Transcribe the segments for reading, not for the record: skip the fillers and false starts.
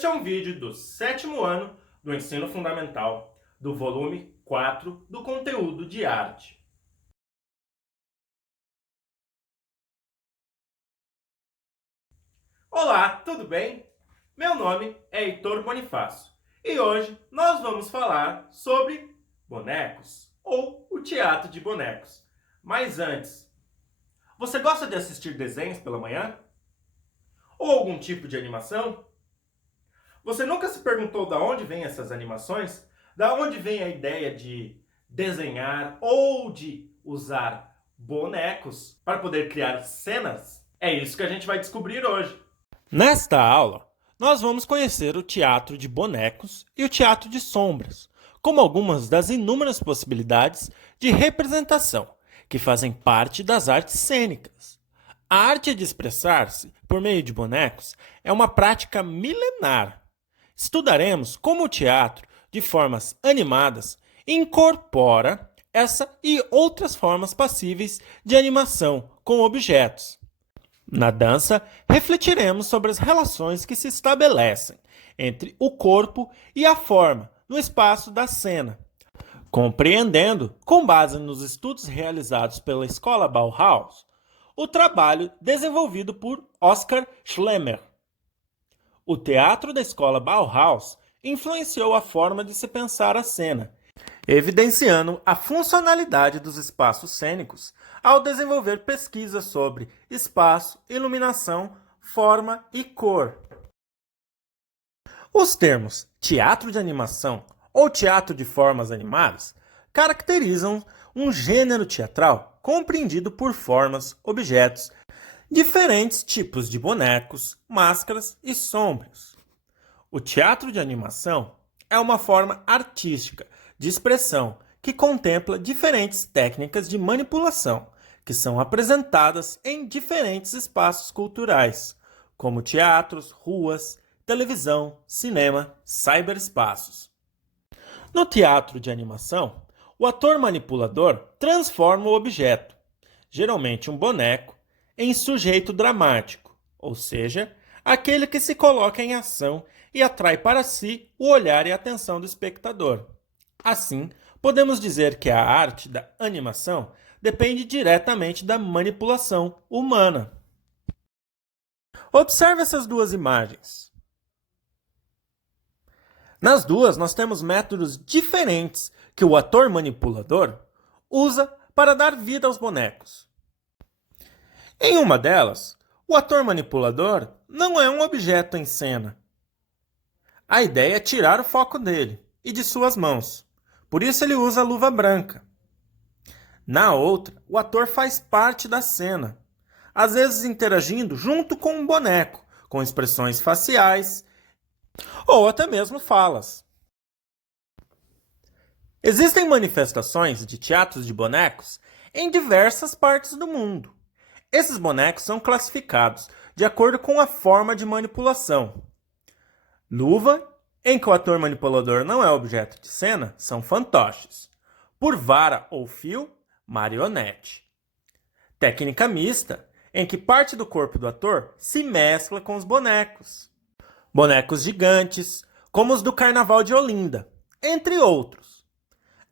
Este é um vídeo do 7º ano do Ensino Fundamental, do volume 4 do conteúdo de arte. Olá, tudo bem? Meu nome é Heitor Bonifácio e hoje nós vamos falar sobre bonecos ou o teatro de bonecos. Mas antes, você gosta de assistir desenhos pela manhã? Ou algum tipo de animação? Você nunca se perguntou de onde vêm essas animações? Da onde vem a ideia de desenhar ou de usar bonecos para poder criar cenas? É isso que a gente vai descobrir hoje. Nesta aula, nós vamos conhecer o teatro de bonecos e o teatro de sombras, como algumas das inúmeras possibilidades de representação que fazem parte das artes cênicas. A arte de expressar-se por meio de bonecos é uma prática milenar. Estudaremos como o teatro, de formas animadas, incorpora essa e outras formas passíveis de animação com objetos. Na dança, refletiremos sobre as relações que se estabelecem entre o corpo e a forma no espaço da cena, compreendendo, com base nos estudos realizados pela Escola Bauhaus, o trabalho desenvolvido por Oskar Schlemmer. O teatro da Escola Bauhaus influenciou a forma de se pensar a cena, evidenciando a funcionalidade dos espaços cênicos ao desenvolver pesquisas sobre espaço, iluminação, forma e cor. Os termos teatro de animação ou teatro de formas animadas caracterizam um gênero teatral compreendido por formas, objetos, diferentes tipos de bonecos, máscaras e sombras. O teatro de animação é uma forma artística de expressão que contempla diferentes técnicas de manipulação que são apresentadas em diferentes espaços culturais, como teatros, ruas, televisão, cinema, cyberespaços. No teatro de animação, o ator manipulador transforma o objeto, geralmente um boneco, em sujeito dramático, ou seja, aquele que se coloca em ação e atrai para si o olhar e a atenção do espectador. Assim, podemos dizer que a arte da animação depende diretamente da manipulação humana. Observe essas duas imagens. Nas duas, nós temos métodos diferentes que o ator manipulador usa para dar vida aos bonecos. Em uma delas, o ator manipulador não é um objeto em cena. A ideia é tirar o foco dele e de suas mãos. Por isso ele usa a luva branca. Na outra, o ator faz parte da cena, às vezes interagindo junto com um boneco, com expressões faciais ou até mesmo falas. Existem manifestações de teatros de bonecos em diversas partes do mundo. Esses bonecos são classificados de acordo com a forma de manipulação. Luva, em que o ator manipulador não é objeto de cena, são fantoches. Por vara ou fio, marionete. Técnica mista, em que parte do corpo do ator se mescla com os bonecos. Bonecos gigantes, como os do Carnaval de Olinda, entre outros.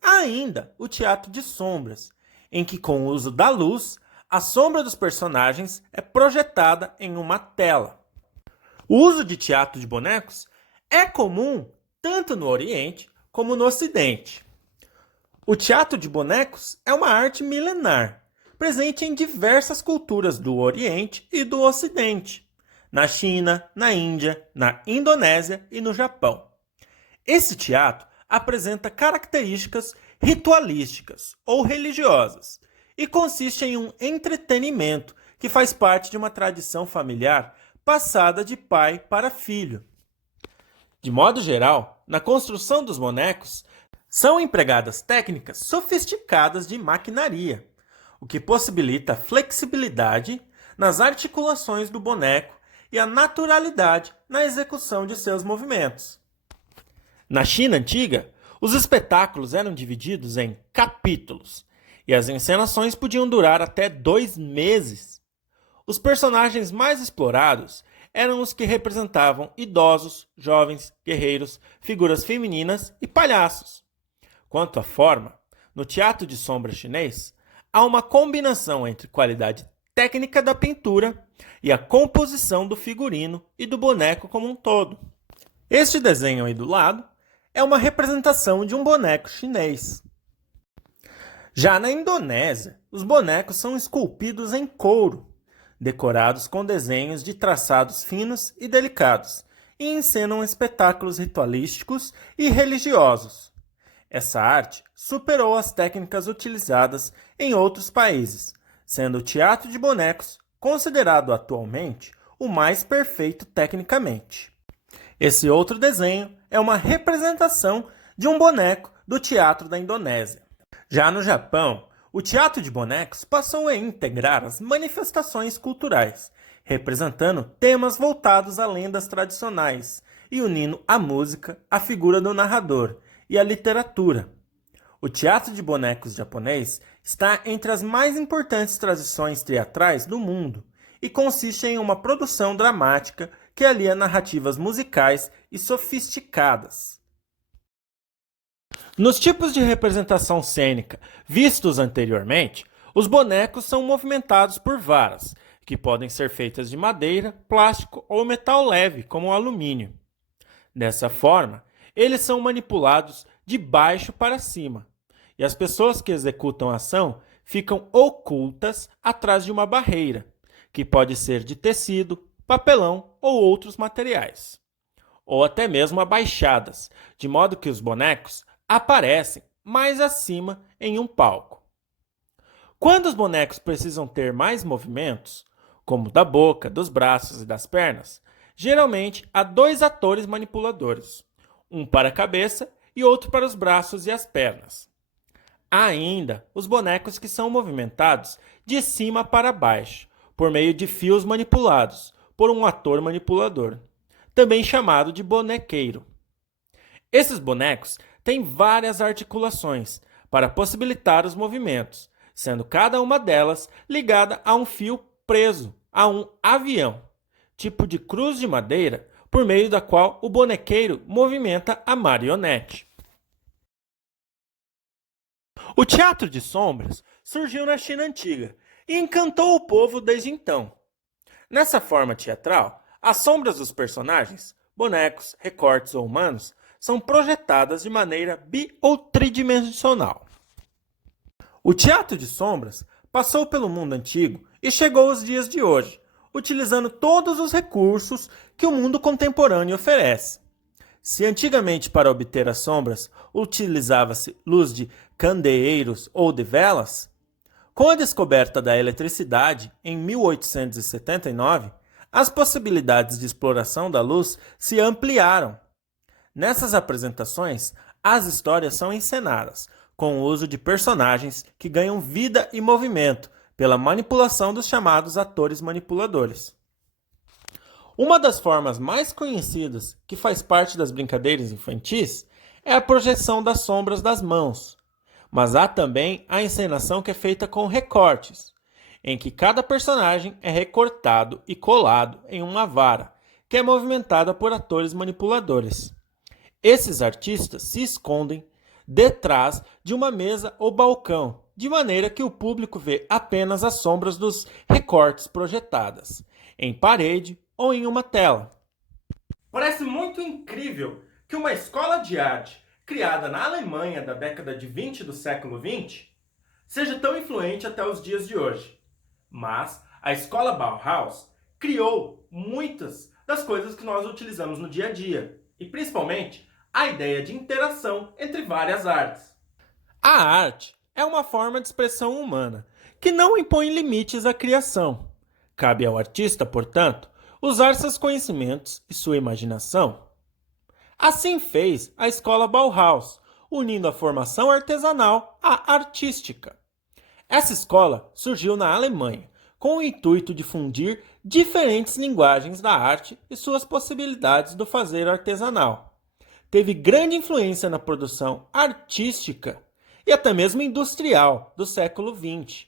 Há ainda o teatro de sombras, em que com o uso da luz, a sombra dos personagens é projetada em uma tela. O uso de teatro de bonecos é comum tanto no Oriente como no Ocidente. O teatro de bonecos é uma arte milenar, presente em diversas culturas do Oriente e do Ocidente, na China, na Índia, na Indonésia e no Japão. Esse teatro apresenta características ritualísticas ou religiosas, e consiste em um entretenimento que faz parte de uma tradição familiar passada de pai para filho. De modo geral, na construção dos bonecos, são empregadas técnicas sofisticadas de maquinaria, o que possibilita a flexibilidade nas articulações do boneco e a naturalidade na execução de seus movimentos. Na China antiga, os espetáculos eram divididos em capítulos, e as encenações podiam durar até 2 meses. Os personagens mais explorados eram os que representavam idosos, jovens, guerreiros, figuras femininas e palhaços. Quanto à forma, no teatro de sombra chinês, há uma combinação entre qualidade técnica da pintura e a composição do figurino e do boneco como um todo. Este desenho aí do lado é uma representação de um boneco chinês. Já na Indonésia, os bonecos são esculpidos em couro, decorados com desenhos de traçados finos e delicados, e encenam espetáculos ritualísticos e religiosos. Essa arte superou as técnicas utilizadas em outros países, sendo o teatro de bonecos considerado atualmente o mais perfeito tecnicamente. Esse outro desenho é uma representação de um boneco do teatro da Indonésia. Já no Japão, o teatro de bonecos passou a integrar as manifestações culturais, representando temas voltados a lendas tradicionais e unindo a música, a figura do narrador e a literatura. O teatro de bonecos japonês está entre as mais importantes tradições teatrais do mundo e consiste em uma produção dramática que alia narrativas musicais e sofisticadas. Nos tipos de representação cênica vistos anteriormente, os bonecos são movimentados por varas, que podem ser feitas de madeira, plástico ou metal leve, como o alumínio. Dessa forma, eles são manipulados de baixo para cima, e as pessoas que executam a ação ficam ocultas atrás de uma barreira, que pode ser de tecido, papelão ou outros materiais, ou até mesmo abaixadas, de modo que os bonecos aparecem mais acima em um palco. Quando os bonecos precisam ter mais movimentos, como da boca, dos braços e das pernas, geralmente há 2 atores manipuladores, um para a cabeça e outro para os braços e as pernas. Há ainda os bonecos que são movimentados de cima para baixo, por meio de fios manipulados por um ator manipulador, também chamado de bonequeiro. Esses bonecos têm várias articulações para possibilitar os movimentos, sendo cada uma delas ligada a um fio preso a um avião, tipo de cruz de madeira, por meio da qual o bonequeiro movimenta a marionete. O teatro de sombras surgiu na China antiga e encantou o povo desde então. Nessa forma teatral, as sombras dos personagens, bonecos, recortes ou humanos, são projetadas de maneira bi- ou tridimensional. O teatro de sombras passou pelo mundo antigo e chegou aos dias de hoje, utilizando todos os recursos que o mundo contemporâneo oferece. Se antigamente para obter as sombras utilizava-se luz de candeeiros ou de velas, com a descoberta da eletricidade em 1879, as possibilidades de exploração da luz se ampliaram. Nessas apresentações, as histórias são encenadas, com o uso de personagens que ganham vida e movimento pela manipulação dos chamados atores manipuladores. Uma das formas mais conhecidas que faz parte das brincadeiras infantis é a projeção das sombras das mãos, mas há também a encenação que é feita com recortes, em que cada personagem é recortado e colado em uma vara, que é movimentada por atores manipuladores. Esses artistas se escondem detrás de uma mesa ou balcão, de maneira que o público vê apenas as sombras dos recortes projetadas, em parede ou em uma tela. Parece muito incrível que uma escola de arte, criada na Alemanha da década de 20 do século 20, seja tão influente até os dias de hoje. Mas a escola Bauhaus criou muitas das coisas que nós utilizamos no dia a dia, e principalmente a ideia de interação entre várias artes. A arte é uma forma de expressão humana que não impõe limites à criação. Cabe ao artista, portanto, usar seus conhecimentos e sua imaginação. Assim fez a escola Bauhaus, unindo a formação artesanal à artística. Essa escola surgiu na Alemanha, com o intuito de fundir diferentes linguagens da arte e suas possibilidades do fazer artesanal. Teve grande influência na produção artística e até mesmo industrial do século XX,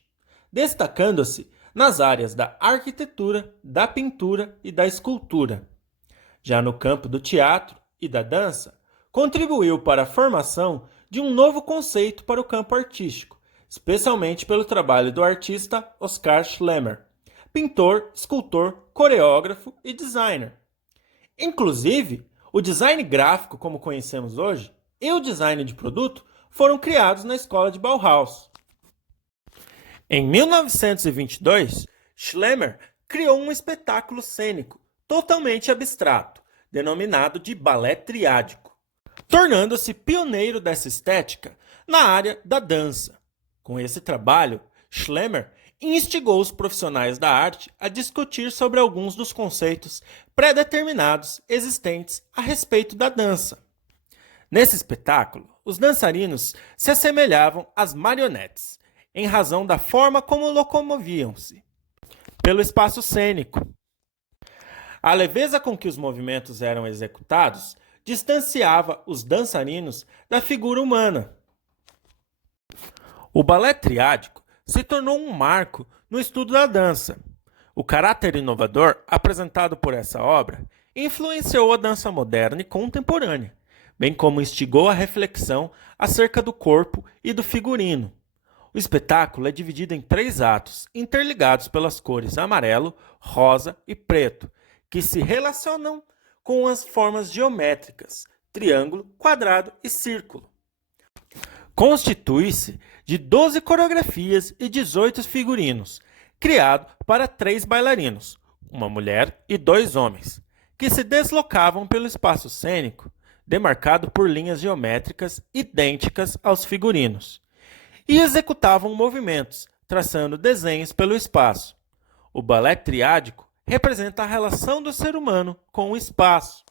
destacando-se nas áreas da arquitetura, da pintura e da escultura. Já no campo do teatro e da dança, contribuiu para a formação de um novo conceito para o campo artístico, especialmente pelo trabalho do artista Oskar Schlemmer, pintor, escultor, coreógrafo e designer. Inclusive, o design gráfico, como conhecemos hoje, e o design de produto foram criados na escola de Bauhaus. Em 1922, Schlemmer criou um espetáculo cênico totalmente abstrato, denominado de balé triádico, tornando-se pioneiro dessa estética na área da dança. Com esse trabalho, Schlemmer instigou os profissionais da arte a discutir sobre alguns dos conceitos pré-determinados existentes a respeito da dança. Nesse espetáculo, os dançarinos se assemelhavam às marionetes, em razão da forma como locomoviam-se pelo espaço cênico. A leveza com que os movimentos eram executados distanciava os dançarinos da figura humana. O balé triádico se tornou um marco no estudo da dança. O caráter inovador apresentado por essa obra influenciou a dança moderna e contemporânea, bem como instigou a reflexão acerca do corpo e do figurino. O espetáculo é dividido em 3 atos, interligados pelas cores amarelo, rosa e preto, que se relacionam com as formas geométricas, triângulo, quadrado e círculo. Constitui-se de 12 coreografias e 18 figurinos, criado para 3 bailarinos, uma mulher e 2 homens, que se deslocavam pelo espaço cênico, demarcado por linhas geométricas idênticas aos figurinos, e executavam movimentos, traçando desenhos pelo espaço. O balé triádico representa a relação do ser humano com o espaço.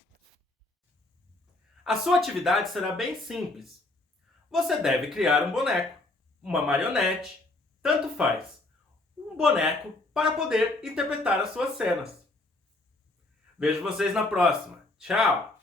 A sua atividade será bem simples. Você deve criar um boneco, uma marionete, tanto faz, um boneco para poder interpretar as suas cenas. Vejo vocês na próxima. Tchau!